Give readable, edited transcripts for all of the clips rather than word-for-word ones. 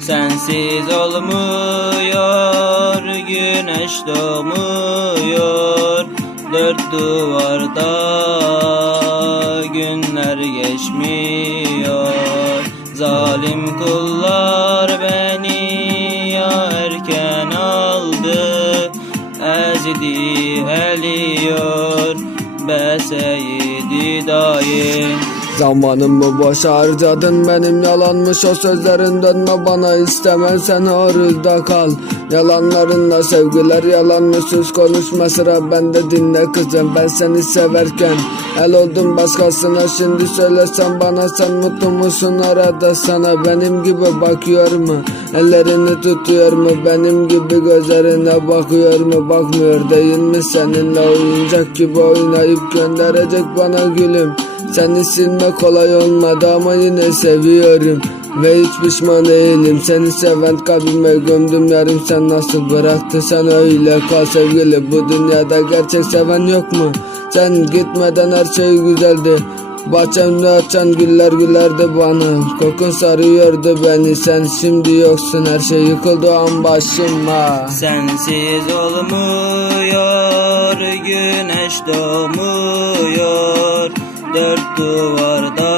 Sensiz olmuyor, güneş doğmuyor. Dört duvarda günler geçmiyor. Zalim kullar beni ya erken aldı. Ezdi eliyor be Seyyidi dayı. Zamanımı boşa harcadın, benim yalanmış o sözlerin, dönme bana istemem sen orada kal. Yalanlarınla sevgiler yalanmış, söz konuşma sıra bende, dinle kızım ben seni severken. El oldum başkasına, şimdi söylesen bana sen mutlu musun arada sana? Benim gibi bakıyor mu, ellerini tutuyor mu, benim gibi gözlerine bakıyor mu, bakmıyor değil mi? Seninle oyuncak gibi oynayıp gönderecek bana gülüm. Seni silme kolay olmadı ama yine seviyorum ve hiç pişman değilim. Seni seven kalbime gömdüm yarım, sen nasıl bıraktın, sen öyle kal sevgili. Bu dünyada gerçek seven yok mu? Sen gitmeden her şey güzeldi. Bahçemde açan güller gülerdi bana. Kokun sarıyordu beni, sen şimdi yoksun, her şey yıkıldı an başıma. Sensiz olmuyor, güneş doğmuyor. Dört duvarda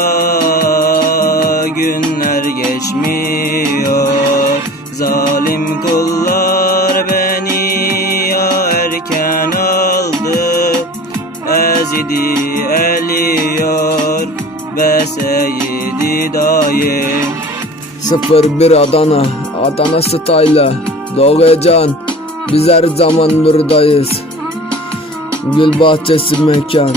günler geçmiyor. Zalim kullar beni ya erken aldı. Ezdi eliyor be Seyyidi dayı. 01 Adana, Adana Style'a Doğucan, biz her zaman buradayız. Gül bahçesi mekan.